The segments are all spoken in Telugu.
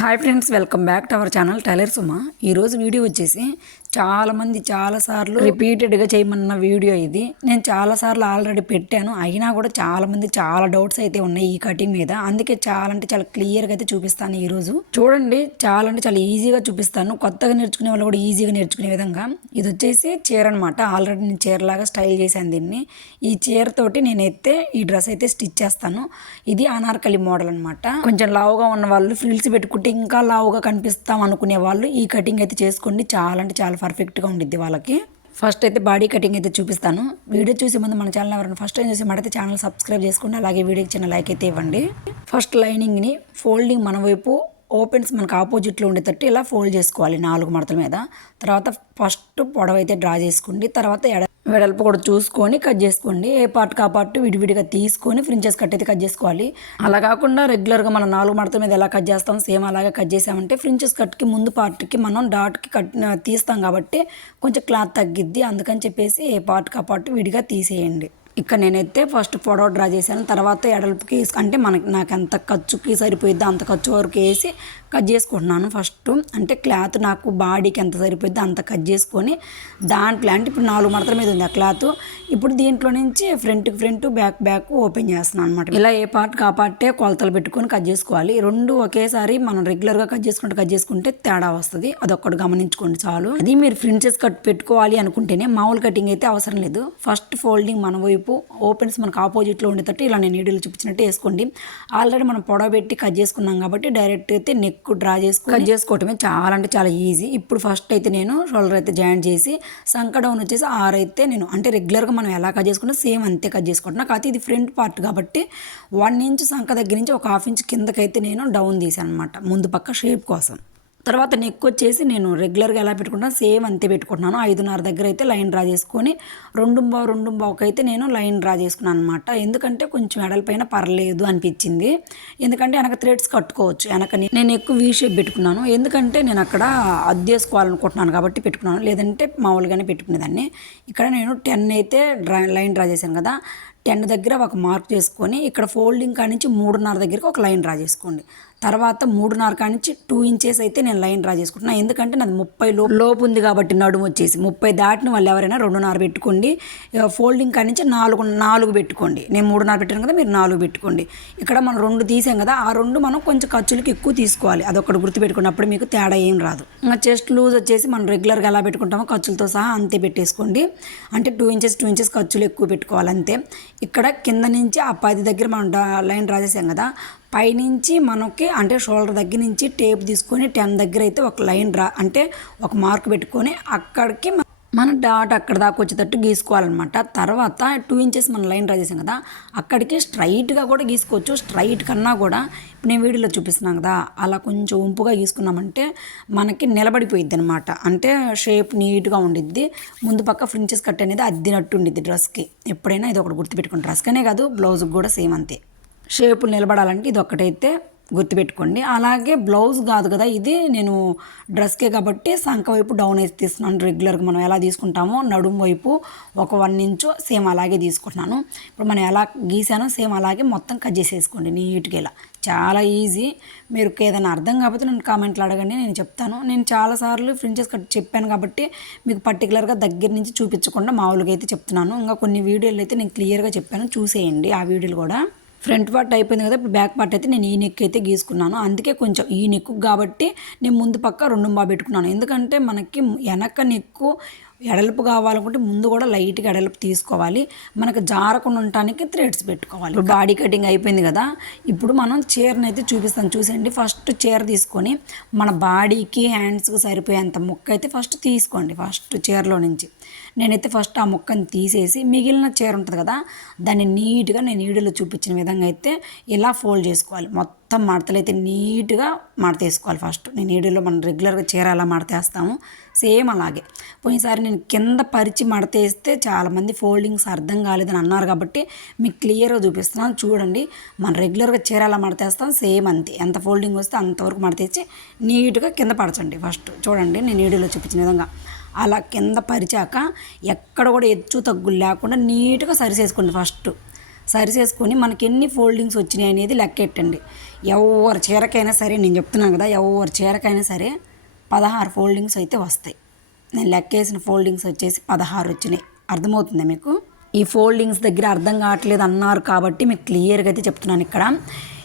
Hi friends welcome back to our channel tailor Suma. ఈరోజు వీడియో వచ్చేసి చాలామంది చాలాసార్లు రిపీటెడ్గా చేయమన్న వీడియో ఇది. నేను చాలాసార్లు ఆల్రెడీ పెట్టాను. అయినా కూడా చాలామంది చాలా డౌట్స్ అయితే ఉన్నాయి ఈ కటింగ్ మీద. అందుకే చాలా అంటే చాలా క్లియర్గా అయితే చూపిస్తాను ఈరోజు. చూడండి చాలా అంటే చాలా ఈజీగా చూపిస్తాను. కొత్తగా నేర్చుకునే వాళ్ళు కూడా ఈజీగా నేర్చుకునే విధంగా. ఇది వచ్చేసి చీర అనమాట ఆల్రెడీ నేను చీరలాగా స్టైల్ చేశాను దీన్ని. ఈ చీరతోటి నేనైతే ఈ డ్రెస్ అయితే స్టిచ్ చేస్తాను. ఇది అనార్కలి మోడల్ అనమాట కొంచెం లావుగా ఉన్న వాళ్ళు ఫ్రిల్స్ పెట్టుకుంటే ఇంకా లావుగా కనిపిస్తాం అనుకునే వాళ్ళు ఈ కటింగ్ అయితే చేసుకోండి. చాలా అంటే చాలా పర్ఫెక్ట్గా ఉండిద్ది వాళ్ళకి. ఫస్ట్ అయితే బాడీ కటింగ్ అయితే చూపిస్తాను. వీడియో చూసే ముందు మన ఛానల్ ఎవరైనా ఫస్ట్ టైం చూసి మడైతే ఛానల్ సబ్స్క్రైబ్ చేసుకోండి. అలాగే వీడియోకి చిన్న లైక్ అయితే ఇవ్వండి. ఫస్ట్ లైనింగ్ని ఫోల్డింగ్ మన వైపు ఓపెన్స్ మనకు ఆపోజిట్లో ఉండేటట్టు ఇలా ఫోల్డ్ చేసుకోవాలి నాలుగు మడతల మీద. తర్వాత ఫస్ట్ పొడవైతే డ్రా చేసుకోండి. తర్వాత ఎడ వెడల్పు కూడా చూసుకొని కట్ చేసుకోండి. ఏ పార్ట్ ఆ పార్ట్ విడివిడిగా తీసుకొని ఫ్రించెస్ కట్ అయితే కట్ చేసుకోవాలి. అలా కాకుండా రెగ్యులర్గా మనం నాలుగు మడతల మీద ఎలా కట్ చేస్తాం సేమ్ అలాగే కట్ చేసామంటే ఫ్రించెస్ కట్కి ముందు పార్ట్కి మనం డాట్కి కట్ తీస్తాం కాబట్టి కొంచెం క్లాత్ తగ్గిద్ది. అందుకని చెప్పేసి ఏ పార్ట్ ఆ పార్ట్ విడిగా తీసేయండి. ఇక్కడ నేనైతే ఫస్ట్ పొడవ డ్రా చేశాను. తర్వాత ఎడల్పుకి అంటే మనకి నాకు ఎంత ఖర్చుకి సరిపోయిద్దో అంత ఖర్చు వరకు వేసి కట్ చేసుకుంటున్నాను ఫస్ట్ అంటే క్లాత్ నాకు బాడీకి ఎంత సరిపోయిద్దో అంత కట్ చేసుకొని దాంట్లో అంటే ఇప్పుడు నాలుగు మడతల మీద ఉంది ఆ క్లాత్ ఇప్పుడు దీంట్లో నుంచి ఫ్రంట్కి ఫ్రంట్ బ్యాక్ బ్యాక్ ఓపెన్ చేస్తున్నాను అనమాట ఇలా ఏ పార్ట్ ఆ పార్టే కొలతలు పెట్టుకొని కట్ చేసుకోవాలి. రెండు ఒకేసారి మనం రెగ్యులర్గా కట్ చేసుకుంటే కట్ చేసుకుంటే తేడా వస్తుంది. అదొక్కటి గమనించుకోండి చాలు. అది మీరు ఫ్రించెస్ కట్ పెట్టుకోవాలి అనుకుంటేనే మామూలు కటింగ్ అయితే అవసరం లేదు. ఫస్ట్ ఫోల్డింగ్ మన వైపు ఓపెన్స్ మనకు ఆపోజిట్లో ఉండేటట్టు ఇలా నేను నీడిలో చూపించినట్టు వేసుకోండి. ఆల్రెడీ మనం పొడవబెట్టి కట్ చేసుకున్నాం కాబట్టి డైరెక్ట్ అయితే నెక్ డ్రా చేసుకుని కట్ చేసుకోవటమే చాలా అంటే చాలా ఈజీ ఇప్పుడు ఫస్ట్ అయితే నేను షోల్డర్ అయితే జాయింట్ చేసి సంక డౌన్ వచ్చేసి ఆరు అయితే నేను అంటే రెగ్యులర్గా మనం ఎలా కట్ చేసుకున్నా సేమ్ అంతే కట్ చేసుకుంటున్నా. కాకపోతే ఇది ఫ్రంట్ పార్ట్ కాబట్టి వన్ ఇంచ్ సంక దగ్గర నుంచి ఒక హాఫ్ ఇంచ్ కిందకైతే నేను డౌన్ తీసాను అనమాట ముందు పక్క షేప్ కోసం. తర్వాత నెక్ వచ్చేసి నేను రెగ్యులర్గా ఎలా పెట్టుకుంటాను సేమ్ అంతే పెట్టుకుంటున్నాను. ఐదున్నర దగ్గర అయితే లైన్ డ్రా చేసుకొని రెండు బావు రెండు బావుకి అయితే నేను లైన్ డ్రా చేసుకున్నాను అనమాట ఎందుకంటే కొంచెం ఎడలపైన పర్లేదు అనిపించింది. ఎందుకంటే వెనక థ్రెడ్స్ కట్టుకోవచ్చు. వెనక నేను ఎక్కువ వీ షేప్ పెట్టుకున్నాను. ఎందుకంటే నేను అక్కడ అద్దేసుకోవాలనుకుంటున్నాను కాబట్టి పెట్టుకున్నాను. లేదంటే మామూలుగానే పెట్టుకునేదాన్ని. ఇక్కడ నేను టెన్ అయితే డ్రా లైన్ డ్రా చేశాను కదా. టెన్ దగ్గర ఒక మార్క్ చేసుకొని ఇక్కడ ఫోల్డింగ్ కానించి నుంచి మూడున్నర దగ్గరికి ఒక లైన్ డ్రా చేసుకోండి. తర్వాత మూడున్నర కాడి నుంచి టూ ఇంచెస్ అయితే నేను లైన్ డ్రా చేసుకుంటున్నాను ఎందుకంటే నాది ముప్పై లోపు లోపు ఉంది కాబట్టి నడుము వచ్చేసి. ముప్పై దాటిన వాళ్ళు ఎవరైనా రెండున్నర పెట్టుకోండి. ఫోల్డింగ్ కాడి నుంచి నాలుగు నాలుగు పెట్టుకోండి. నేను మూడున్నర పెట్టాను కదా మీరు నాలుగు పెట్టుకోండి. ఇక్కడ మనం రెండు తీసాం కదా ఆ రెండు మనం కొంచెం ఖర్చులకి ఎక్కువ తీసుకోవాలి. అదొకటి గుర్తుపెట్టుకోండి అప్పుడు మీకు తేడా ఏం రాదు. ఇంకా చెస్ట్ లూజ్ వచ్చేసి మనం రెగ్యులర్గా ఎలా పెట్టుకుంటామో ఖర్చులతో సహా అంతే పెట్టేసుకోండి. అంటే టూ ఇంచెస్ టూ ఇంచెస్ ఖర్చులు ఎక్కువ పెట్టుకోవాలి అంతే. ఇక్కడ కింద నుంచి ఆ పది దగ్గర మనం లైన్ డ్రా చేసాం కదా పైనుంచి మనకి అంటే షోల్డర్ దగ్గర నుంచి టేప్ తీసుకొని టెన్ దగ్గర అయితే ఒక లైన్ డ్రా అంటే ఒక మార్క్ పెట్టుకొని అక్కడికి మన డాట్ అక్కడ దాకా వచ్చేటట్టు గీసుకోవాలన్నమాట. తర్వాత టూ ఇంచెస్ మనం లైన్ డ్రా చేసాం కదా అక్కడికి స్ట్రైట్గా కూడా గీసుకోవచ్చు. స్ట్రైట్ కన్నా కూడా ఇప్పుడు నేను వీడియోలో చూపిస్తున్నాను కదా అలా కొంచెం ఉంపుగా గీసుకున్నామంటే మనకి నిలబడిపోయిద్ది అనమాట అంటే షేప్ నీట్గా ఉండిద్ది. ముందు పక్క ఫ్రించెస్ కట్ అనేది అద్దినట్టు ఉండిద్ది డ్రెస్కి. ఎప్పుడైనా ఇది ఒకటి గుర్తుపెట్టుకుని డ్రెస్కనే కాదు బ్లౌజ్కి కూడా సేమ్ అంతే. షేపులు నిలబడాలంటే ఇది ఒక్కటైతే గుర్తుపెట్టుకోండి. అలాగే బ్లౌజ్ కాదు కదా ఇది నేను డ్రెస్కే కాబట్టి సంక వైపు డౌన్ వేసి తీస్తున్నాను. రెగ్యులర్గా మనం ఎలా తీసుకుంటామో నడుము వైపు ఒక వన్ ఇంచు సేమ్ అలాగే తీసుకుంటున్నాను. ఇప్పుడు మనం ఎలా గీసానో సేమ్ అలాగే మొత్తం కట్ చేసేసుకోండి నీట్గా ఇలా. చాలా ఈజీ. మీరు ఏదైనా అర్థం కాకపోతే నన్ను కామెంట్లు అడగండి నేను చెప్తాను. నేను చాలాసార్లు ఫ్రించెస్ కట్ చెప్పాను కాబట్టి మీకు పర్టికులర్గా దగ్గర నుంచి చూపించకుండా మామూలుగా అయితే చెప్తున్నాను. ఇంకా కొన్ని వీడియోలు అయితే నేను క్లియర్గా చెప్పాను. చూసేయండి ఆ వీడియోలు కూడా. ఫ్రంట్ పార్ట్ అయిపోయింది కదా ఇప్పుడు బ్యాక్ పార్ట్ అయితే నేను ఈ నెక్ అయితే గీసుకున్నాను. అందుకే కొంచెం ఈ నెక్ కాబట్టి నేను ముందు పక్క రెండు బా పెట్టుకున్నాను. ఎందుకంటే మనకి వెనక నెక్కు ఎడల్పు కావాలనుకుంటే ముందు కూడా లైట్గా ఎడల్పు తీసుకోవాలి. మనకు జారకుండా ఉండటానికి థ్రెడ్స్ పెట్టుకోవాలి. ఇప్పుడు బాడీ కటింగ్ అయిపోయింది కదా ఇప్పుడు మనం చీరని అయితే చూపిస్తాం. చూసేయండి ఫస్ట్ చీర తీసుకొని మన బాడీకి హ్యాండ్స్కి సరిపోయేంత ముక్క అయితే ఫస్ట్ తీసుకోండి ఫస్ట్ చీరలో నుంచి. నేనైతే ఫస్ట్ ఆ ముక్కని తీసేసి మిగిలిన చీర ఉంటుంది కదా దాన్ని నీట్గా నేను వీడియోలో చూపించిన విధంగా అయితే ఇలా ఫోల్డ్ చేసుకోవాలి. మొత్తం మడతలు అయితే నీట్గా మడతేసుకోవాలి ఫస్ట్. నేను వీడియోలో మనం రెగ్యులర్గా చీర ఎలా మడతేస్తాము. సేమ్ అలాగే. పోయినసారి నేను కింద పరిచి మడతేస్తే చాలామంది ఫోల్డింగ్స్ అర్థం కాలేదని అన్నారు కాబట్టి మీకు క్లియర్గా చూపిస్తున్నాను. చూడండి మనం రెగ్యులర్గా చీర ఎలా మడతేస్తాం సేమ్ అంతే. ఎంత ఫోల్డింగ్ వస్తే అంతవరకు మడతేసి నీట్గా కింద పడచండి ఫస్ట్. చూడండి నేను వీడియోలో చూపించిన విధంగా. అలా కింద పరిచాక ఎక్కడ కూడా ఎచ్చు తగ్గులు లేకుండా నీట్గా సరిచేసుకోండి ఫస్ట్. సరిచేసుకొని మనకి ఎన్ని ఫోల్డింగ్స్ వచ్చినాయి అనేది లెక్కెట్టండి. ఎవరి చీరకైనా సరే నేను చెప్తున్నాను కదా ఎవరి చీరకైనా సరే పదహారు ఫోల్డింగ్స్ అయితే వస్తాయి. నేను లెక్కేసిన ఫోల్డింగ్స్ వచ్చేసి పదహారు వచ్చినాయి. అర్థమవుతుందా మీకు? ఈ ఫోల్డింగ్స్ దగ్గర అర్థం కావట్లేదు అన్నారు కాబట్టి మీకు క్లియర్గా అయితే చెప్తున్నాను ఇక్కడ.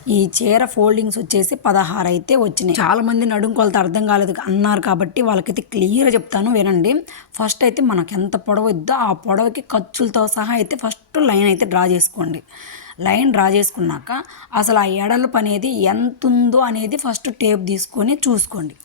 ఈ చీర ఫోల్డింగ్స్ వచ్చేసి పదహారు అయితే వచ్చినాయి. చాలా మంది నడుం కొలత అర్థం కాలేదు అన్నారు కాబట్టి వాళ్ళకైతే క్లియర్గా చెప్తాను వినండి. ఫస్ట్ అయితే మనకు ఎంత పొడవు ఇద్దో ఆ పొడవుకి ఖర్చులతో సహా అయితే ఫస్ట్ లైన్ అయితే డ్రా చేసుకోండి. లైన్ డ్రా చేసుకున్నాక అసలు ఆ ఎడల అనేది ఎంత ఉందో అనేది ఫస్ట్ టేప్ తీసుకొని చూసుకోండి.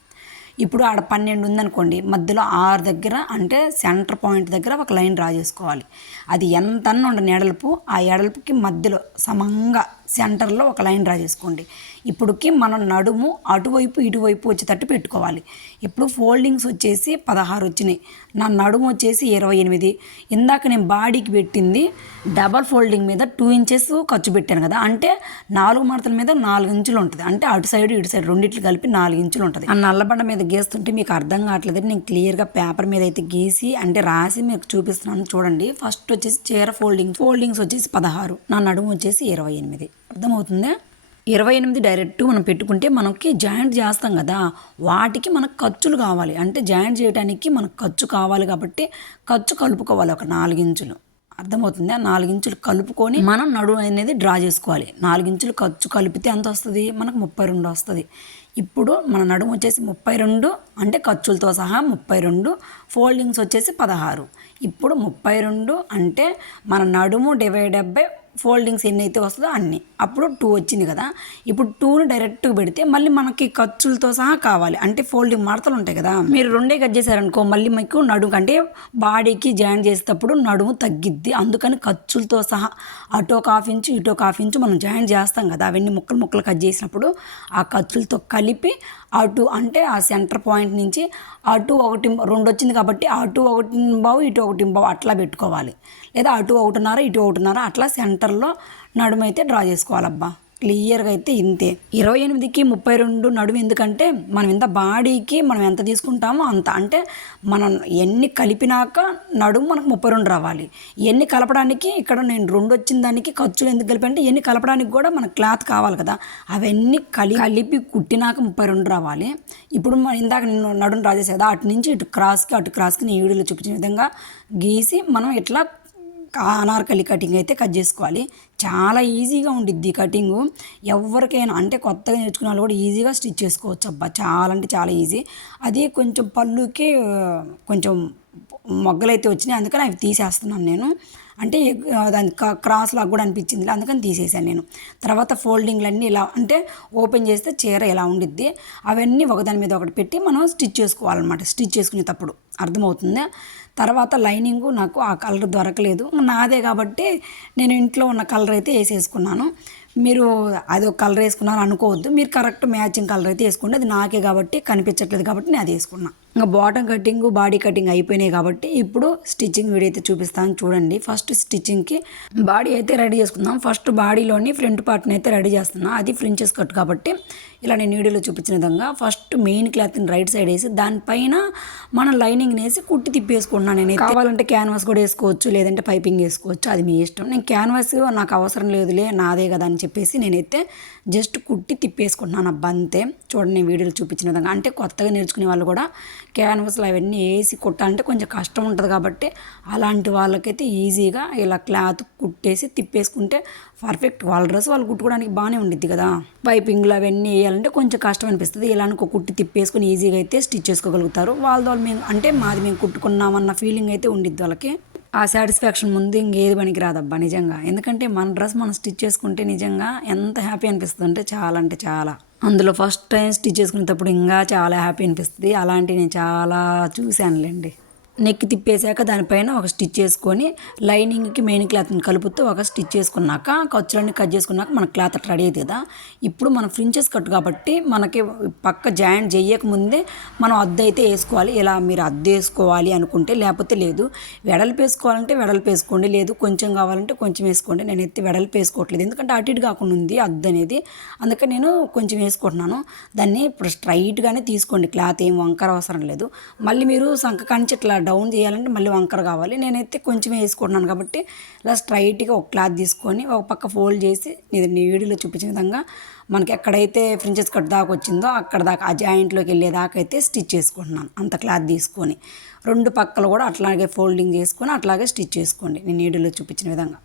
ఇప్పుడు ఆడ పన్నెండు ఉందనుకోండి మధ్యలో ఆరు దగ్గర అంటే సెంటర్ పాయింట్ దగ్గర ఒక లైన్ డ్రా చేసుకోవాలి అది ఎంత ఉండని ఎడల్పు ఆ ఎడల్పుకి మధ్యలో సమంగా సెంటర్లో ఒక లైన్ డ్రా చేసుకోండి ఇప్పుడుకి మనం నడుము అటువైపు ఇటువైపు వచ్చేటట్టు పెట్టుకోవాలి. ఇప్పుడు ఫోల్డింగ్స్ వచ్చేసి పదహారు వచ్చినాయి. నా నడుము వచ్చేసి ఇరవై ఎనిమిది. ఇందాక నేను బాడీకి పెట్టింది డబల్ ఫోల్డింగ్ మీద టూ ఇంచెస్ ఖర్చు పెట్టాను కదా. అంటే నాలుగు మడతల మీద నాలుగు ఇంచులు ఉంటుంది. అంటే అటు సైడ్ ఇటు సైడ్ రెండిట్లు కలిపి నాలుగు ఇంచులు ఉంటుంది. ఆ నల్లబండ మీద గీస్తుంటే మీకు అర్థం కావట్లేదు నేను క్లియర్గా పేపర్ మీద అయితే గీసి అంటే రాసి మీకు చూపిస్తున్నాను చూడండి. ఫస్ట్ వచ్చేసి చీర ఫోల్డింగ్. ఫోల్డింగ్స్ వచ్చేసి పదహారు. నా నడుము వచ్చేసి ఇరవై ఎనిమిది. అర్థమవుతుందా? ఇరవై ఎనిమిది డైరెక్ట్ మనం పెట్టుకుంటే మనకి జాయింట్ చేస్తాం కదా వాటికి మనకు ఖర్చులు కావాలి. అంటే జాయింట్ చేయడానికి మనకు ఖర్చు కావాలి కాబట్టి ఖర్చు కలుపుకోవాలి ఒక నాలుగించులు. అర్థమవుతుంది? ఆ నాలుగించులు కలుపుకొని మనం నడుము అనేది డ్రా చేసుకోవాలి. నాలుగించులు ఖర్చు కలిపితే ఎంత వస్తుంది? మనకు ముప్పై రెండు వస్తుంది. ఇప్పుడు మన నడుము వచ్చేసి ముప్పై రెండు అంటే ఖర్చులతో సహా ముప్పై రెండు ఫోల్డింగ్స్ వచ్చేసి పదహారు. ఇప్పుడు ముప్పై రెండు అంటే మన నడుము డివైడ్ బై ఫోల్డింగ్స్ ఎన్ని అయితే వస్తుందో అన్ని. అప్పుడు టూ వచ్చింది కదా. ఇప్పుడు టూని డైరెక్ట్గా పెడితే మళ్ళీ మనకి ఖర్చులతో సహా కావాలి. అంటే ఫోల్డింగ్ మడతలు ఉంటాయి కదా. మీరు రెండే కట్ చేశారనుకో మళ్ళీ మీకు నడుము అంటే బాడీకి జాయిన్ చేసేటప్పుడు నడుము తగ్గిద్ది. అందుకని ఖర్చులతో సహా అటో హాఫ్ ఇంచు ఇటో హాఫ్ ఇంచు మనం జాయిన్ చేస్తాం కదా. అవన్నీ ముక్కలు ముక్కలు కట్ చేసినప్పుడు ఆ ఖర్చులతో కలిపి అటు అంటే ఆ సెంటర్ పాయింట్ నుంచి అటు ఒకటి రెండు వచ్చింది కాబట్టి అటు ఒకటి బావు ఇటు ఒకటి బావు అట్లా పెట్టుకోవాలి. లేదా అటు ఒకటిన్నర ఇటు ఒకటిన్నర అట్లా సెంటర్లో నడుమైతే డ్రా చేసుకోవాలబ్బా. క్లియర్గా అయితే ఇంతే. ఇరవై ఎనిమిదికి ముప్పై రెండు నడుము ఎందుకంటే మనం ఎంత బాడీకి మనం ఎంత తీసుకుంటామో అంత. అంటే మనం ఎన్ని కలిపినాక నడుము మనకు ముప్పై రెండు రావాలి. ఎన్ని కలపడానికి ఇక్కడ నేను రెండు వచ్చిన దానికి ఖర్చులు ఎందుకు కలిపి అంటే ఎన్ని కలపడానికి కూడా మనకు క్లాత్ కావాలి కదా. అవన్నీ కలి కలిపి కుట్టినాక ముప్పై రెండు రావాలి. ఇప్పుడు మనం ఇందాక నేను నడుము డ్రా చేసే కదా అటు నుంచి ఇటు క్రాస్కి అటు క్రాస్కి నేను వీడియోలో చూపించిన విధంగా గీసి మనం ఇట్లా అనార్కలి కటింగ్ అయితే కట్ చేసుకోవాలి. చాలా ఈజీగా ఉండిద్ది కటింగు. ఎవరికైనా అంటే కొత్తగా నేర్చుకున్న వాళ్ళు కూడా ఈజీగా స్టిచ్ చేసుకోవచ్చు. అబ్బా చాలా అంటే చాలా ఈజీ. అది కొంచెం పళ్ళుకి కొంచెం మొగ్గలు అయితే వచ్చినాయి. అందుకని అవి తీసేస్తున్నాను నేను. అంటే దాని క్రాస్ లాగా కూడా అనిపించింది అందుకని తీసేసాను నేను. తర్వాత ఫోల్డింగ్లన్నీ ఇలా అంటే ఓపెన్ చేస్తే చీర ఇలా ఉండిద్ది. అవన్నీ ఒకదాని మీద ఒకటి పెట్టి మనం స్టిచ్ చేసుకోవాలన్నమాట. స్టిచ్ చేసుకునేటప్పుడు అర్థమవుతుంది? తర్వాత లైనింగ్ నాకు ఆ కలర్ దొరకలేదు. నాదే కాబట్టి నేను ఇంట్లో ఉన్న కలర్ అయితే వేసేసుకున్నాను. మీరు అదొక కలర్ వేసుకున్నారు అనుకోవద్దు మీరు కరెక్ట్ మ్యాచింగ్ కలర్ అయితే వేసుకోండి. అది నాకే కాబట్టి కనిపించట్లేదు కాబట్టి నేను అది వేసుకున్నాను ఇంకా బాటమ్ కటింగ్ బాడీ కటింగ్ అయిపోయినాయి కాబట్టి ఇప్పుడు స్టిచ్చింగ్ వీడియో అయితే చూపిస్తాను చూడండి. ఫస్ట్ స్టిచ్చింగ్కి బాడీ అయితే రెడీ చేసుకుందాం. ఫస్ట్ బాడీలోని ఫ్రంట్ పార్ట్ని అయితే రెడీ చేస్తున్నాను. అది ఫ్రించెస్ కట్ కాబట్టి ఇలా నేను వీడియోలో చూపించిన విధంగా ఫస్ట్ మెయిన్ క్లాత్ని రైట్ సైడ్ వేసి దానిపైన మనం లైనింగ్ వేసి కుట్టి తిప్పేసుకుంటున్నాను నేను కావాలంటే క్యాన్వాస్ కూడా వేసుకోవచ్చు లేదంటే పైపింగ్ వేసుకోవచ్చు. అది మీ ఇష్టం. నేను క్యాన్వాస్ నాకు అవసరం లేదులే నాదే కదా అని చెప్పేసి నేనైతే జస్ట్ కుట్టి తిప్పేసుకుంటున్నాను. అబ్బా అంతే. చూడండి నేను వీడియోలో చూపించిన విధంగా. అంటే కొత్తగా నేర్చుకునే వాళ్ళు కూడా క్యాన్వస్లు అవన్నీ వేసి కుట్టాలంటే కొంచెం కష్టం ఉంటుంది కాబట్టి అలాంటి వాళ్ళకైతే ఈజీగా ఇలా క్లాత్ కుట్టేసి తిప్పేసుకుంటే పర్ఫెక్ట్ వాళ్ళ డ్రెస్ వాళ్ళు కుట్టుకోవడానికి బాగానే ఉండిద్ది కదా. పైపింగ్లు అవన్నీ వేయాలంటే కొంచెం కష్టం అనిపిస్తుంది. ఇలా ఒక కుట్టి తిప్పేసుకుని ఈజీగా అయితే స్టిచ్ చేసుకోగలుగుతారు. వాళ్ళ వాళ్ళు మేము అంటే మాది మేము కుట్టుకున్నామన్న ఫీలింగ్ అయితే ఉండిద్ది వాళ్ళకి. ఆ సాటిస్ఫాక్షన్ ముందు ఇంకేది పనికి రాదబ్బా నిజంగా. ఎందుకంటే మన డ్రెస్ మనం స్టిచ్ చేసుకుంటే నిజంగా ఎంత హ్యాపీ అనిపిస్తుంది అంటే చాలా అంటే చాలా. అందులో ఫస్ట్ టైం స్టిచ్ చేసుకునేటప్పుడు ఇంకా చాలా హ్యాపీ అనిపిస్తుంది. అలాంటివి నేను చాలా చూశానులేండి. నెక్ తిప్పేశాక దానిపైన ఒక స్టిచ్ చేసుకొని లైనింగ్కి మెయిన్ క్లాత్ని కలుపుతూ ఒక స్టిచ్ చేసుకున్నాక ఖర్చులన్నీ కట్ చేసుకున్నాక మన క్లాత్ అట్లా రెడీ అవుతుంది కదా. ఇప్పుడు మనం ఫ్రించెస్ కట్ కాబట్టి మనకి పక్క జాయింట్ చేయక ముందే మనం అద్దె అయితే వేసుకోవాలి. ఇలా మీరు అద్దె వేసుకోవాలి అనుకుంటే లేకపోతే లేదు. వెడల్పు వేసుకోవాలంటే వెడల్పు వేసుకోండి. లేదు కొంచెం కావాలంటే కొంచెం వేసుకోండి. నేను ఎత్తి వెడల్పు వేసుకోవట్లేదు. ఎందుకంటే అటు ఇటు కాకుండా ఉంది అద్దె అనేది. అందుకని నేను కొంచెం వేసుకుంటున్నాను. దాన్ని ఇప్పుడు స్ట్రైట్గానే తీసుకోండి. క్లాత్ ఏం వంకర అవసరం లేదు. మళ్ళీ మీరు సంక కంచి ఇట్లా డౌన్ చేయాలంటే మళ్ళీ వంకర కావాలి. నేనైతే కొంచెం వేసుకుంటున్నాను కాబట్టి ఇలా స్ట్రైట్గా ఒక క్లాత్ తీసుకొని ఒక పక్క ఫోల్డ్ చేసి నేను వీడియోలో చూపించిన విధంగా మనకి ఎక్కడైతే ఫ్రించెస్ కట్ దాకా వచ్చిందో అక్కడ దాకా ఆ జాయింట్లోకి వెళ్ళేదాకా అయితే స్టిచ్ చేసుకుంటున్నాను. అంత క్లాత్ తీసుకొని రెండు పక్కలు కూడా అట్లాగే ఫోల్డింగ్ చేసుకొని అట్లాగే స్టిచ్ చేసుకోండి. నేను వీడియోలో చూపించిన విధంగా.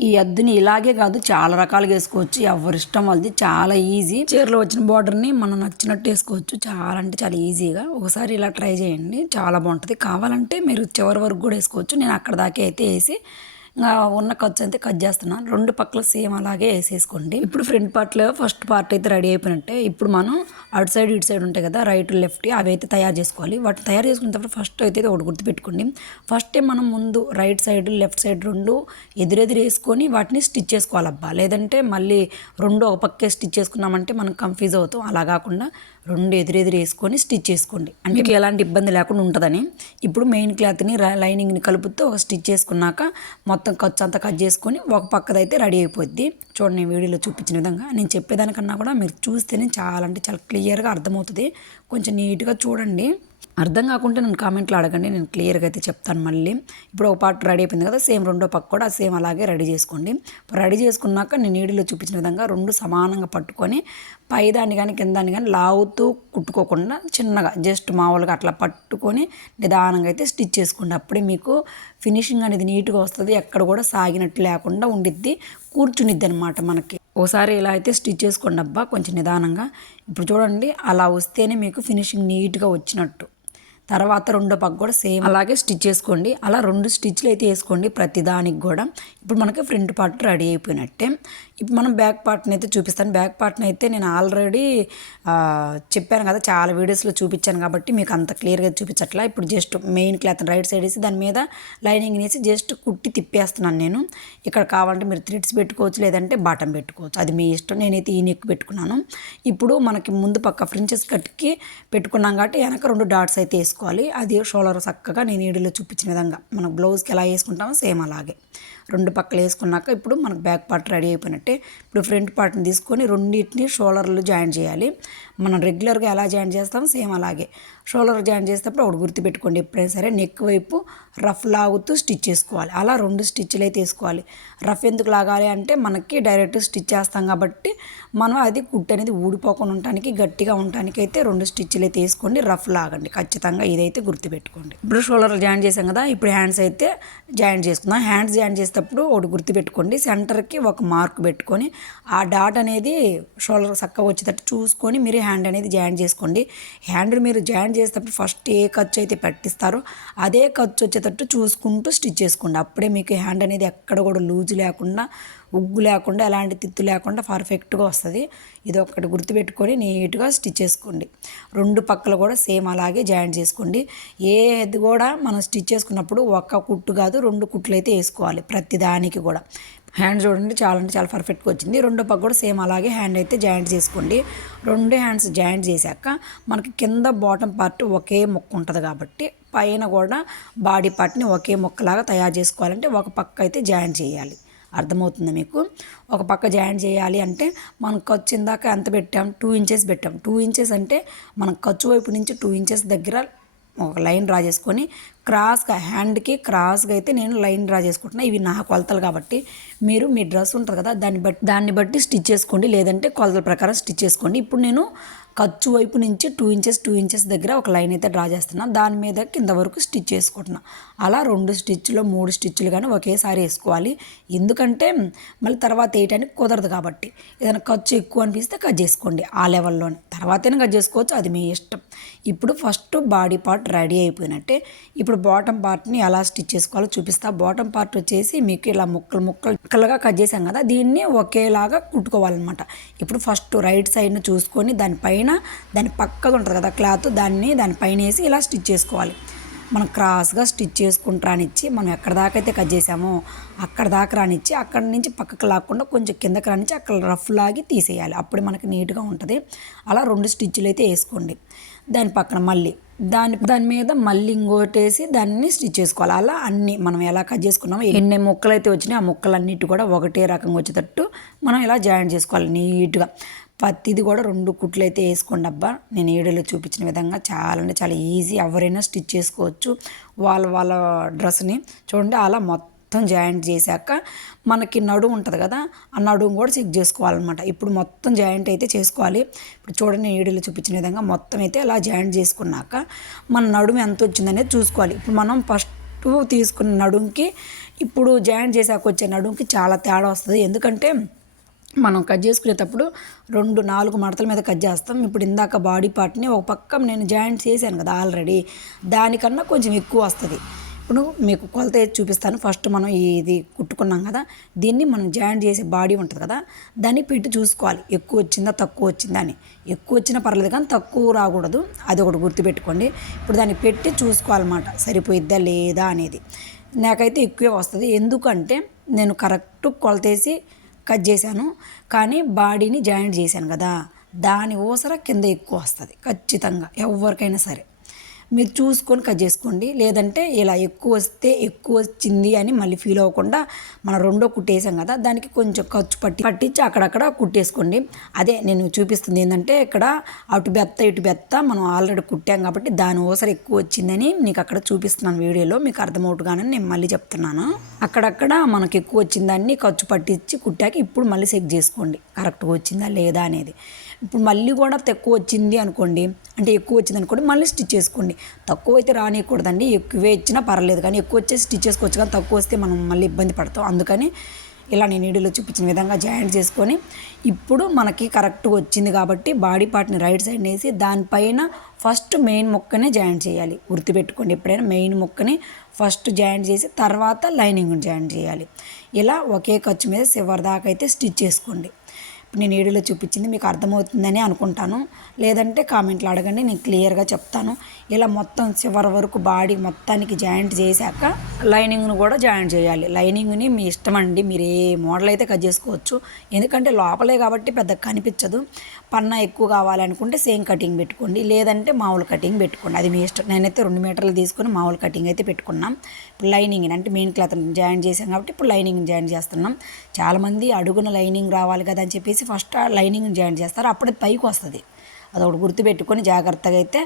ఈ అద్దుని ఇలాగే కాదు చాలా రకాలుగా వేసుకోవచ్చు. ఎవరి ఇష్టం వాళ్ళది చాలా ఈజీ. చీరలో వచ్చిన బార్డర్ని మనం నచ్చినట్టు వేసుకోవచ్చు. చాలా అంటే చాలా ఈజీగా. ఒకసారి ఇలా ట్రై చేయండి. చాలా బాగుంటుంది. కావాలంటే మీరు చివరి వరకు కూడా వేసుకోవచ్చు. నేను అక్కడ దాకా అయితే వేసి ఉన్న ఖర్చు అయితే కట్ చేస్తున్నాను రెండు పక్కల సేమ్ అలాగే వేసేసుకోండి. ఇప్పుడు ఫ్రంట్ పార్ట్లో ఫస్ట్ పార్ట్ అయితే రెడీ అయిపోయినట్టే. ఇప్పుడు మనం అటు సైడ్ ఇటు సైడ్ ఉంటాయి కదా రైట్ లెఫ్ట్ అవి అయితే తయారు చేసుకోవాలి. వాటిని తయారు చేసుకున్న తర్వాత ఫస్ట్ అయితే ఒకటి గుర్తుపెట్టుకోండి. ఫస్టే మనం ముందు రైట్ సైడ్ లెఫ్ట్ సైడ్ రెండు ఎదురెదురు వేసుకొని వాటిని స్టిచ్ చేసుకోవాలబ్బా. లేదంటే మళ్ళీ రెండు ఒక పక్కే స్టిచ్ చేసుకున్నామంటే మనం కన్ఫ్యూజ్ అవుతాం. అలా కాకుండా రెండు ఎదురెదురు వేసుకొని స్టిచ్ చేసుకోండి. అంటే మీకు ఎలాంటి ఇబ్బంది లేకుండా ఉంటుందని. ఇప్పుడు మెయిన్ క్లాత్ని లైనింగ్ని కలుపుతూ ఒక స్టిచ్ చేసుకున్నాక మొత్తం ఖర్చు అంతా కట్ చేసుకొని ఒక పక్కదైతే రెడీ అయిపోద్ది. చూడండి నేను వీడియోలో చూపించిన విధంగా. నేను చెప్పేదానికన్నా కూడా మీరు చూస్తేనే చాలా అంటే చాలా క్లియర్గా అర్థమవుతుంది. కొంచెం నీట్గా చూడండి. అర్థం కాకుంటే నేను కామెంట్లో అడగండి నేను క్లియర్గా అయితే చెప్తాను మళ్ళీ. ఇప్పుడు ఒక పార్ట్ రెడీ అయిపోయింది కదా సేమ్ రెండో పక్క కూడా సేమ్ అలాగే రెడీ చేసుకోండి. రెడీ చేసుకున్నాక నేను నీడిలో చూపించిన విధంగా రెండు సమానంగా పట్టుకొని పైదాన్ని కానీ కిందాన్ని కానీ లాగుతూ కుట్టుకోకుండా చిన్నగా జస్ట్ మామూలుగా అట్లా పట్టుకొని నిదానంగా అయితే స్టిచ్ చేసుకోండి. అప్పుడే మీకు ఫినిషింగ్ అనేది నీట్గా వస్తుంది ఎక్కడ కూడా సాగినట్టు లేకుండా ఉండిద్ది కూర్చునిద్ది అనమాట మనకి. ఓసారి ఇలా అయితే స్టిచ్ చేసుకోండి అబ్బా కొంచెం నిదానంగా. ఇప్పుడు చూడండి అలా వస్తేనే మీకు ఫినిషింగ్ నీట్గా వచ్చినట్టు. తర్వాత రెండో పక్క కూడా సేమ్ అలాగే స్టిచ్ చేసుకోండి. అలా రెండు స్టిచ్లు అయితే వేసుకోండి ప్రతి దానికి కూడా. ఇప్పుడు మనకి ఫ్రంట్ పార్ట్ రెడీ అయిపోయినట్టే. ఇప్పుడు మనం బ్యాక్ పార్ట్ని అయితే చూపిస్తాను. బ్యాక్ పార్ట్ని అయితే నేను ఆల్రెడీ చెప్పాను కదా చాలా వీడియోస్లో చూపించాను కాబట్టి మీకు అంత క్లియర్గా చూపించట్లా. ఇప్పుడు just main cloth right side వేసి దాని మీద లైనింగ్ వేసి జస్ట్ కుట్టి తిప్పేస్తున్నాను నేను. ఇక్కడ కావాలంటే మీరు థ్రెడ్స్ పెట్టుకోవచ్చు లేదంటే బాటం పెట్టుకోవచ్చు. అది మీ ఇష్టం. నేనైతే ఈ నెక్ పెట్టుకున్నాను. ఇప్పుడు మనకి ముందు పక్క ఫ్రించెస్ కట్కి పెట్టుకున్నాం కాబట్టి వెనక రెండు డాట్స్ అయితే వేసుకోవాలి. అది షోలర్ చక్కగా నేను ఈడిలో చూపించిన విధంగా. మనం బ్లౌజ్కి ఎలా వేసుకుంటామో సేమ్ అలాగే. రెండు పక్కలు వేసుకున్నాక ఇప్పుడు మనకు బ్యాక్ పార్ట్ రెడీ అయిపోయినట్టే. ఇప్పుడు ఫ్రంట్ పార్ట్ని తీసుకొని రెండింటిని షోల్డర్లు జాయిన్ చేయాలి. మనం రెగ్యులర్గా ఎలా జాయిన్ చేస్తామో సేమ్ అలాగే. షోల్డర్ జాయిన్ చేసేటప్పుడు ఒకటి గుర్తుపెట్టుకోండి ఎప్పుడైనా సరే నెక్ వైపు రఫ్ లాగుతూ స్టిచ్ చేసుకోవాలి. అలా రెండు స్టిచ్లు అయితే వేసుకోవాలి. రఫ్ ఎందుకు లాగాలి అంటే మనకి డైరెక్ట్ స్టిచ్ చేస్తాం కాబట్టి మనం అది కుట్టు అనేది ఊడిపోకుండా ఉండటానికి గట్టిగా ఉండటానికి అయితే రెండు స్టిచ్లు అయితే వేసుకోండి రఫ్ లాగండి. ఖచ్చితంగా ఇదైతే గుర్తుపెట్టుకోండి. ఇప్పుడు షోల్డర్ జాయిన్ చేసాం కదా ఇప్పుడు హ్యాండ్స్ అయితే జాయిన్ చేసుకుందాం. హ్యాండ్స్ జాయిన్ చేసేటప్పుడు ఒకటి గుర్తుపెట్టుకోండి సెంటర్కి ఒక మార్క్ పెట్టుకొని ఆ డాట్ అనేది షోల్డర్ చక్కగా వచ్చేటట్టు చూసుకొని మీరు హ్యాండ్ అనేది జాయిన్ చేసుకోండి. హ్యాండ్ మీరు జాయిన్ చేసేటప్పుడు ఫస్ట్ ఏ ఖర్చు అయితే పెట్టిస్తారో అదే ఖర్చు వచ్చేటట్టు చూసుకుంటూ స్టిచ్ చేసుకోండి. అప్పుడే మీకు హ్యాండ్ అనేది ఎక్కడ కూడా లూజ్ లేకుండా ఉగ్గు లేకుండా ఎలాంటి తిత్తు లేకుండా పర్ఫెక్ట్గా వస్తుంది. ఇది ఒకటి గుర్తుపెట్టుకొని నీట్గా స్టిచ్ చేసుకోండి. రెండు పక్కలు కూడా సేమ్ అలాగే జాయిన్ చేసుకోండి. ఏది కూడా మనం స్టిచ్ చేసుకున్నప్పుడు ఒక్క కుట్టు కాదు రెండు కుట్లు అయితే వేసుకోవాలి ప్రతి దానికి కూడా. హ్యాండ్ చూడండి చాలా అంటే చాలా పర్ఫెక్ట్గా వచ్చింది. రెండో పక్క కూడా సేమ్ అలాగే హ్యాండ్ అయితే జాయింట్ చేసుకోండి. రెండు హ్యాండ్స్ జాయింట్ చేశాక మనకి కింద బాటమ్ పార్ట్ ఒకే ముక్క ఉంటుంది కాబట్టి పైన కూడా బాడీ పార్ట్ని ఒకే ముక్కలాగా తయారు చేసుకోవాలంటే ఒక పక్క అయితే జాయింట్ చేయాలి. అర్థమవుతుంది మీకు? ఒక పక్క జాయింట్ చేయాలి అంటే మనం ఖర్చు ఇందాక ఎంత పెట్టాం? టూ ఇంచెస్ పెట్టాం. టూ ఇంచెస్ అంటే మనం ఖర్చు వైపు నుంచి టూ ఇంచెస్ దగ్గర ఒక లైన్ డ్రా చేసుకొని క్రాస్గా హ్యాండ్కి క్రాస్గా అయితే నేను లైన్ డ్రా చేసుకుంటున్నా. ఇవి నా కొలతలు కాబట్టి మీరు మీ డ్రెస్ ఉంటుంది కదా దాన్ని బట్టి దాన్ని బట్టి స్టిచ్ చేసుకోండి. లేదంటే కొలతల ప్రకారం స్టిచ్ చేసుకోండి. ఇప్పుడు నేను ఖర్చు వైపు నుంచి టూ ఇంచెస్ టూ ఇంచెస్ దగ్గర ఒక లైన్ అయితే డ్రా చేస్తున్నాను దాని మీద కింద వరకు స్టిచ్ వేసుకుంటున్నాను అలా రెండు స్టిచ్లు మూడు స్టిచ్లు కానీ ఒకేసారి వేసుకోవాలి. ఎందుకంటే మళ్ళీ తర్వాత వేయటానికి కుదరదు కాబట్టి. ఏదైనా ఖర్చు ఎక్కువ అనిపిస్తే కట్ చేసుకోండి ఆ లెవెల్లోనే. తర్వాతనే కట్ చేసుకోవచ్చు అది మీ ఇష్టం. ఇప్పుడు ఫస్ట్ బాడీ పార్ట్ రెడీ అయిపోయినట్టే. ఇప్పుడు బాటమ్ పార్ట్ని ఎలా స్టిచ్ చేసుకోవాలో చూపిస్తా. బాటమ్ పార్ట్ వచ్చేసి మీకు ఇలా ముక్కలు ముక్కలు ముక్కలుగా కట్ చేసాం కదా దీన్ని ఒకేలాగా కుట్టుకోవాలన్నమాట. ఇప్పుడు ఫస్ట్ రైట్ సైడ్ను చూసుకొని దానిపైన దాని పక్కగా ఉంటుంది కదా క్లాత్ దాన్ని దానిపైన వేసి ఇలా స్టిచ్ చేసుకోవాలి. మనం క్రాస్గా స్టిచ్ చేసుకుంటూ రానిచ్చి మనం ఎక్కడ దాకా అయితే కట్ చేసామో అక్కడ దాకా రానిచ్చి అక్కడ నుంచి పక్కకు లాక్కుండా కొంచెం కిందకి రానిచ్చి అక్కడ రఫ్ లాగి తీసేయాలి. అప్పుడు మనకి నీట్గా ఉంటుంది. అలా రెండు స్టిచ్లు అయితే వేసుకోండి. దాని పక్కన మళ్ళీ దాని దాని మీద మళ్ళీ ఇంకోటేసి వేసి దాన్ని స్టిచ్ చేసుకోవాలి. అలా అన్ని మనం ఎలా కట్ చేసుకున్నామో ఎన్ని ముక్కలు అయితే వచ్చినాయి ఆ ముక్కలన్నిటి కూడా ఒకటే రకంగా వచ్చేటట్టు మనం ఇలా జాయిన్ చేసుకోవాలి నీట్గా. ప్రతిది కూడా రెండు కుట్లు అయితే వేసుకోండి అబ్బా. నేను ఏడులో చూపించిన విధంగా చాలా అంటే చాలా ఈజీ ఎవరైనా స్టిచ్ చేసుకోవచ్చు వాళ్ళ వాళ్ళ డ్రెస్ని చూడండి అలా మొత్తం జాయింట్ చేశాక మనకి నడుము ఉంటుంది కదా ఆ నడుము కూడా చెక్ చేసుకోవాలన్నమాట. ఇప్పుడు మొత్తం జాయింట్ అయితే చేసుకోవాలి. ఇప్పుడు చూడండి ఏడులో చూపించిన విధంగా మొత్తం అయితే అలా జాయింట్ చేసుకున్నాక మన నడుము ఎంత వచ్చిందనేది చూసుకోవాలి. ఇప్పుడు మనం ఫస్ట్ తీసుకున్న నడుంకి ఇప్పుడు జాయింట్ చేశాక వచ్చే నడుంకి చాలా తేడా వస్తుంది. ఎందుకంటే మనం కట్ చేసుకునేటప్పుడు రెండు నాలుగు మడతల మీద కట్ చేస్తాం. ఇప్పుడు ఇందాక బాడీ పార్ట్ని ఒక పక్క నేను జాయింట్ చేశాను కదా ఆల్రెడీ దానికన్నా కొంచెం ఎక్కువ వస్తుంది. ఇప్పుడు మీకు కొలత వేసి చూపిస్తాను. ఫస్ట్ మనం ఇది కుట్టుకున్నాం కదా దీన్ని మనం జాయింట్ చేసే బాడీ ఉంటుంది కదా దాన్ని పెట్టి చూసుకోవాలి. ఎక్కువ వచ్చిందా తక్కువ వచ్చిందా అని. ఎక్కువ వచ్చినా పర్లేదు కానీ తక్కువ రాకూడదు. అది ఒకటి గుర్తుపెట్టుకోండి. ఇప్పుడు దాన్ని పెట్టి చూసుకోవాలన్నమాట. సరిపోయిద్దా లేదా అనేది. నాకైతే ఎక్కువే వస్తుంది. ఎందుకంటే నేను కరెక్ట్ కొలతేసి కట్ చేశాను. కానీ బాడీని జాయింట్ చేశాను కదా. దాని ఊసర కింద ఎక్కువ వస్తుంది. ఖచ్చితంగా. ఎవరికైనా సరే. మీరు చూసుకొని కట్ చేసుకోండి. లేదంటే ఇలా ఎక్కువ వస్తే ఎక్కువ వచ్చింది అని మళ్ళీ ఫీల్ అవ్వకుండా మనం రెండో కుట్టేసాం కదా దానికి కొంచెం ఖర్చు పట్టి పట్టించి అక్కడక్కడ కుట్టేసుకోండి. అదే నేను చూపిస్తుంది ఏంటంటే ఇక్కడ అటు బెత్త ఇటు బెత్త మనం ఆల్రెడీ కుట్టాం కాబట్టి దాని ఓసర ఎక్కువ వచ్చిందని నీకు అక్కడ చూపిస్తున్నాను వీడియోలో మీకు అర్థమవుతుగానని నేను మళ్ళీ చెప్తున్నాను. అక్కడక్కడ మనకు ఎక్కువ వచ్చిందాన్ని ఖర్చు పట్టించి కుట్టాక ఇప్పుడు మళ్ళీ చెక్ చేసుకోండి. కరెక్ట్గా వచ్చిందా లేదా అనేది. ఇప్పుడు మళ్ళీ కూడా తక్కువ వచ్చింది అనుకోండి అంటే ఎక్కువ వచ్చింది అనుకోండి మళ్ళీ స్టిచ్ చేసుకోండి. తక్కువ అయితే రానియకూడదండి ఎక్కువే ఇచ్చినా పర్లేదు కానీ ఎక్కువ వచ్చే స్టిచ్ చేసుకోవచ్చు కానీ తక్కువ వస్తే మనం మళ్ళీ ఇబ్బంది పడతాం. అందుకని ఇలా నేను వీడియోలో చూపించిన విధంగా జాయింట్ చేసుకొని ఇప్పుడు మనకి కరెక్ట్గా వచ్చింది కాబట్టి బాడీ పార్ట్ని రైట్ సైడ్ వేసి దానిపైన ఫస్ట్ మెయిన్ ముక్కనే జాయింట్ చేయాలి. గుర్తుపెట్టుకోండి ఎప్పుడైనా మెయిన్ ముక్కని ఫస్ట్ జాయింట్ చేసి తర్వాత లైనింగ్ జాయింట్ చేయాలి. ఇలా ఒకే ఖర్చు మీద చివరి దాకా అయితే స్టిచ్ చేసుకోండి. నేను వీడియోలో చూపించింది మీకు అర్థమవుతుందని అనుకుంటాను. లేదంటే కామెంట్లు అడగండి నేను క్లియర్గా చెప్తాను. ఇలా మొత్తం చివరి వరకు బాడీ మొత్తానికి జాయింట్ చేశాక లైనింగ్ను కూడా జాయింట్ చేయాలి. లైనింగ్ని మీ ఇష్టం అండి మీరు ఏ మోడల్ అయితే కట్ చేసుకోవచ్చు. ఎందుకంటే లోపలే కాబట్టి పెద్ద కనిపించదు. పన్న ఎక్కువ కావాలనుకుంటే సేమ్ కటింగ్ పెట్టుకోండి లేదంటే మామూలు కటింగ్ పెట్టుకోండి. అది మీ ఇష్టం. నేనైతే రెండు మీటర్లు తీసుకొని మామూలు కటింగ్ అయితే పెట్టుకున్నాం. ఇప్పుడు లైనింగ్ అంటే మెయిన్ క్లాత్ జాయిన్ చేసాం కాబట్టి ఇప్పుడు లైనింగ్ జాయిన్ చేస్తున్నాం. చాలామంది అడుగున లైనింగ్ రావాలి కదా అని చెప్పేసి ఫస్ట్ ఆ లైనింగ్ జాయిన్ చేస్తారు. అప్పుడు పైకి వస్తుంది. అదొకటి గుర్తుపెట్టుకొని జాగ్రత్తగా అయితే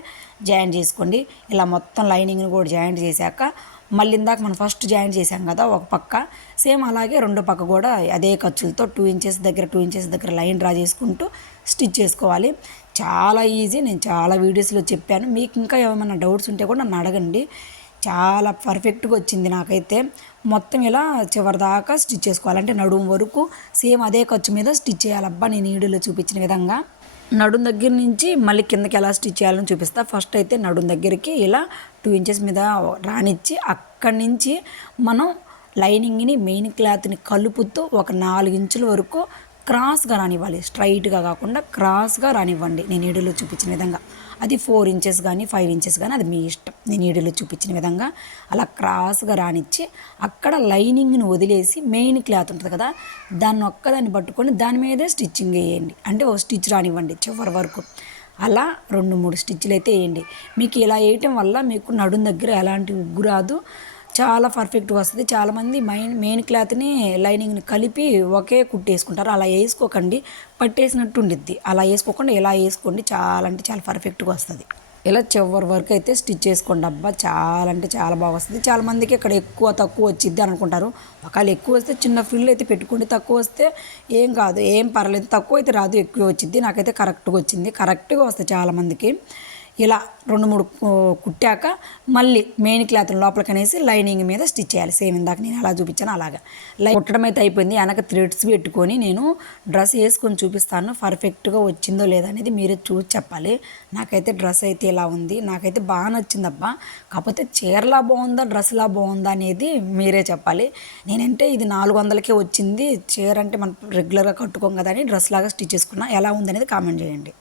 జాయిన్ చేసుకోండి. ఇలా మొత్తం లైనింగ్ని కూడా జాయిన్ చేశాక మళ్ళీ ఇందాక మనం ఫస్ట్ జాయిన్ చేసాం కదా ఒక పక్క. సేమ్ అలాగే రెండో పక్క కూడా అదే ఖర్చులతో టూ ఇంచెస్ దగ్గర టూ ఇంచెస్ దగ్గర లైన్ డ్రా చేసుకుంటూ స్టిచ్ చేసుకోవాలి. చాలా ఈజీ. నేను చాలా వీడియోస్లో చెప్పాను. మీకు ఇంకా ఏమైనా డౌట్స్ ఉంటే కూడా నన్ను అడగండి. చాలా పర్ఫెక్ట్గా వచ్చింది నాకైతే. మొత్తం ఇలా చివరి దాకా స్టిచ్ చేసుకోవాలి. అంటే నడుము వరకు సేమ్ అదే ఖర్చు మీద స్టిచ్ చేయాలబ్బా నేను వీడియోలో చూపించిన విధంగా. నడుం దగ్గర నుంచి మళ్ళీ కిందకి ఎలా స్టిచ్ చేయాలని చూపిస్తా. ఫస్ట్ అయితే నడుం దగ్గరికి ఇలా టూ ఇంచెస్ మీద రానిచ్చి అక్కడి నుంచి మనం లైనింగ్ని మెయిన్ క్లాత్ని కలుపుతూ ఒక నాలుగు ఇంచుల వరకు క్రాస్గా రానివ్వాలి. స్ట్రైట్గా కాకుండా క్రాస్గా రానివ్వండి. నేను వీడియోలో చూపించిన విధంగా. అది ఫోర్ ఇంచెస్ కానీ ఫైవ్ ఇంచెస్ కానీ అది మీ ఇష్టం. నేను వీడియోలో చూపించిన విధంగా అలా క్రాస్గా రానిచ్చి అక్కడ లైనింగ్ని వదిలేసి మెయిన్ క్లాత్ ఉంటుంది కదా దాన్ని ఒక్కదాన్ని పట్టుకొని దాని మీదే స్టిచ్చింగ్ వేయండి. అంటే ఓ స్టిచ్ రానివ్వండి చివరి వరకు. అలా రెండు మూడు స్టిచ్లు అయితే వేయండి. మీకు ఇలా వేయటం వల్ల మీకు నడుం దగ్గర ఎలాంటి ఉగ్గు రాదు. చాలా పర్ఫెక్ట్గా వస్తుంది. చాలామంది మైన్ మెయిన్ క్లాత్ని లైనింగ్ని కలిపి ఒకే కుట్టేసుకుంటారు అలా వేసుకోకండి. పట్టేసినట్టు ఉండిద్ది. అలా వేసుకోకుండా ఇలా వేసుకోండి. చాలా అంటే చాలా పర్ఫెక్ట్గా వస్తుంది. ఇలా చివరి వరకు అయితే స్టిచ్ చేసుకోండి. అబ్బా చాలా అంటే చాలా బాగా వస్తుంది. చాలామందికి ఇక్కడ ఎక్కువ తక్కువ వచ్చిద్ది అనుకుంటారు. ఒకవేళ ఎక్కువ వస్తే చిన్న ఫిల్ అయితే పెట్టుకోండి. తక్కువ వస్తే ఏం కాదు. ఏం పర్లేదు. తక్కువ అయితే రాదు. ఎక్కువ వచ్చింది నాకైతే కరెక్ట్గా వచ్చింది. కరెక్ట్గా వస్తుంది చాలామందికి ఇలా రెండు మూడు కుట్టాక మళ్ళీ మెయిన్ క్లాత్ లోపలికి అనేసి లైనింగ్ మీద స్టిచ్ చేయాలి. సేమ్ ఇందాక నేను అలా చూపించాను అలాగా. లై కుట్టడం అయితే అయిపోయింది. వెనక థ్రెడ్స్ పెట్టుకొని నేను డ్రెస్ వేసుకొని చూపిస్తాను. పర్ఫెక్ట్గా వచ్చిందో లేదనేది మీరే చూసి చెప్పాలి. నాకైతే డ్రెస్ అయితే ఇలా ఉంది. నాకైతే బాగా నచ్చిందబ్బా. కాకపోతే చీరలా బాగుందా డ్రెస్లా బాగుందా అనేది మీరే చెప్పాలి. నేనంటే ఇది నాలుగు వందలకే వచ్చింది. చీర అంటే మనం రెగ్యులర్గా కట్టుకోం కదా అని డ్రెస్ లాగా స్టిచ్ చేసుకున్నా ఎలా ఉందనేది కామెంట్ చేయండి.